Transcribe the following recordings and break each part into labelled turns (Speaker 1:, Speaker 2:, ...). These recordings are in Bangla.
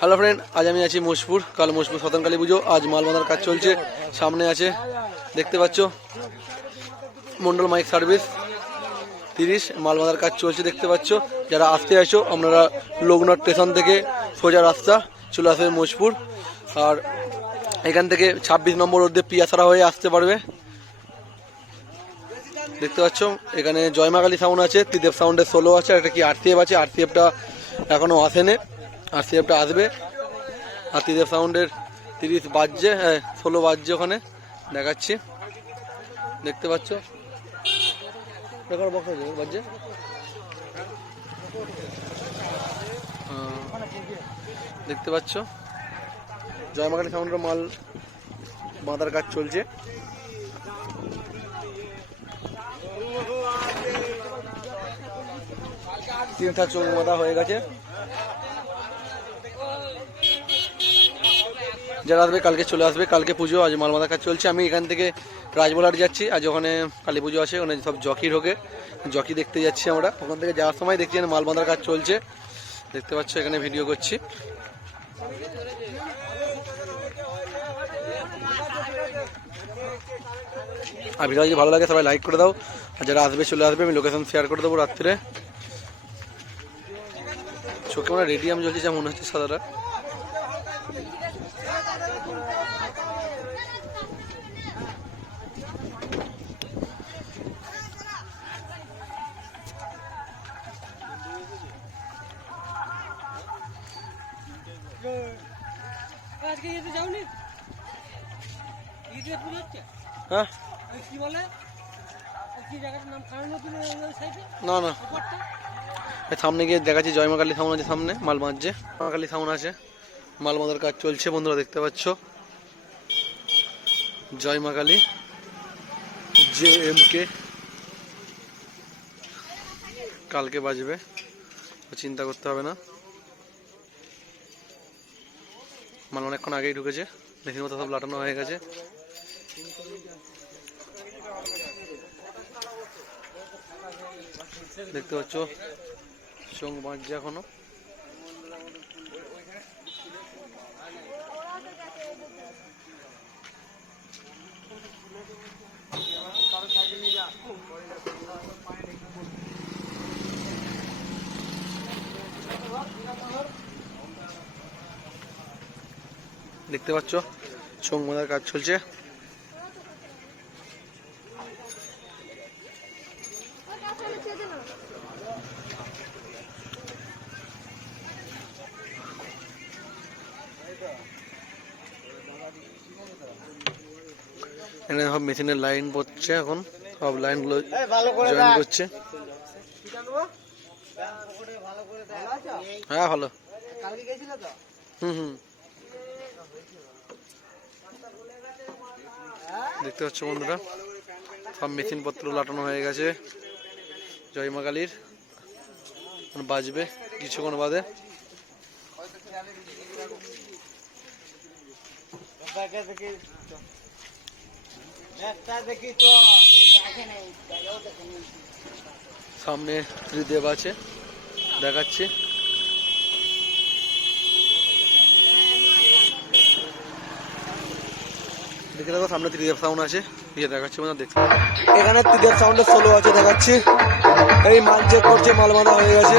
Speaker 1: হ্যালো ফ্রেন্ড আজ আমি আছি মোশপুর কাল মোশপুর সতন কালী পুজো। আজ মাল বাঁধার কাজ চলছে। সামনে আছে, দেখতে পাচ্ছ, মন্ডল মাইক সার্ভিস। তিরিশ মাল বাঁধার কাজ চলছে, দেখতে পাচ্ছ। যারা আসতে আসো, আপনারা লোকনাথ স্টেশন থেকে সোজা রাস্তা চলে আসবে মোশপুর আর এখান থেকে ছাব্বিশ নম্বর অব্দি পিয়াসারা হয়ে আসতে পারবে। দেখতে পাচ্ছ, এখানে জয়মাকালী সাউন্ড আছে, ত্রিদেব সাউন্ডের সোলো আছে একটা কি আরসিএফ আছে আরসিএফটা এখনও আসেনি। আরসিএফটা আসবে। আর ত্রিদেব সাউন্ডের তিরিশ বাজছে হ্যাঁ ষোলো বাজছে ওখানে। দেখাচ্ছি। দেখতে পাচ্ছ? রেকর্ড বক্স বাজছে দেখতে পাচ্ছ? জয়মাকালী সাউন্ডের মাল বাঁধার কাজ চলছে। তিনটা চোখ বাঁধা হয়ে গেছে। যারা আসবে কালকে চলে আসবে, কালকে পুজো, আজ মালমাদা কাজ চলছে। আমি এখান থেকে রাজবলার যাচ্ছি, আজ ওখানে কালী পুজো আছে, ওখানে সব জকি ঢোকে জকি দেখতে যাচ্ছি আমরা। ওখান থেকে যাওয়ার সময় দেখছি এখানে মাল বাঁধার কাজ চলছে। দেখতে পাচ্ছ, এখানে ভিডিও করছি। আর ভিডিও যদি ভালো লাগে, সবাই লাইক করে দাও। আর যারা আসবে, চলে আসবে, আমি লোকেশন শেয়ার করে দেবো রাত্রে। চোখে মানে রেডিয়াম জ্বলছে যা মনে হচ্ছে সাদাটা।
Speaker 2: আজকে যেতে যাওনি? ঈদে পুজো হচ্ছে
Speaker 1: হ্যাঁ?
Speaker 2: কি বলে? ওই কি জায়গাটার নাম কারণ সাইডে?
Speaker 1: না না। সামনে গিয়ে দেখাচ্ছি জয় মা কালী সাউন্ড আছে সামনে, মাল বাঁধছে। মা কালী সাউন্ড আছে। মাল বাঁধার কাজ চলছে, বন্ধুরা দেখতে পাচ্ছ। জয় মা কালী জে এম কে। কালকে বাজবে চিন্তা করতে হবে না। মাল অনেকক্ষণ আগেই ঢুকেছে, মেশিন মতো সব লাটানো হয়ে গেছে। দেখতে পাচ্ছ? চোখ বাঁধছে এখনও। দেখতে পাচ্ছ? বাঁধার কাজ চলছে। এখানে সব মেশিনের লাইন পড়ছে এখন। সব লাইনগুলো জয়েন করছে। হ্যাঁ ভালো। হুম হুম। দেখতে পাচ্ছ বন্ধুরা সব মেশিন পত্র লাটানো হয়ে গেছে। জয় মা কালীর। বাজবে কিছুক্ষণ বাদে। সামনে ত্রিদেব আছে দেখাচ্ছি। দেখে দেখো, সামনে ত্রিদেব সাউন্ড আছে। ইয়ে দেখাচ্ছি মানে দেখছি এখানে ত্রিদেব সাউন্ডের সোলো আছে, দেখাচ্ছি। এই মাল চেক করছে, মাল বাঁধা হয়ে গেছে।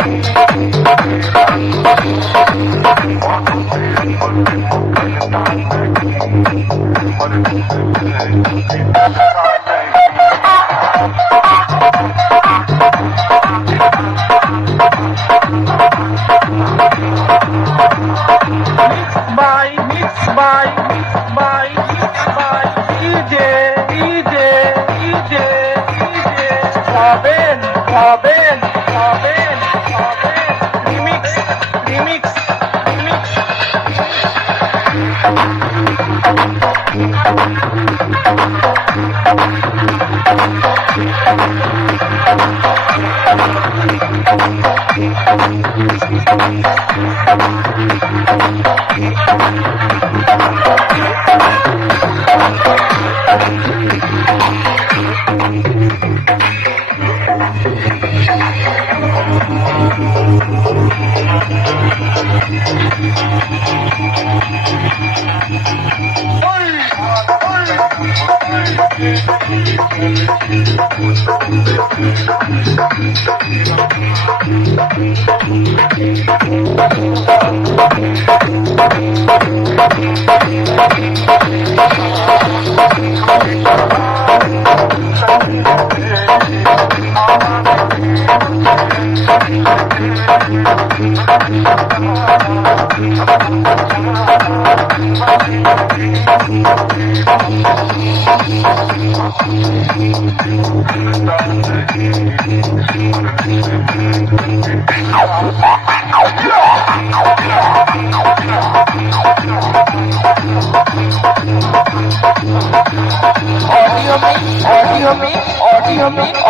Speaker 3: Robin, Robin, Robin, Robin. Remix, remix, remix. Thank audio mix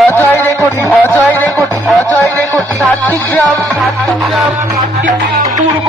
Speaker 3: Ajay recording Ajay recording Ajay recording. সাতটি গ্রাম সাতটি গ্রাম। পূর্ব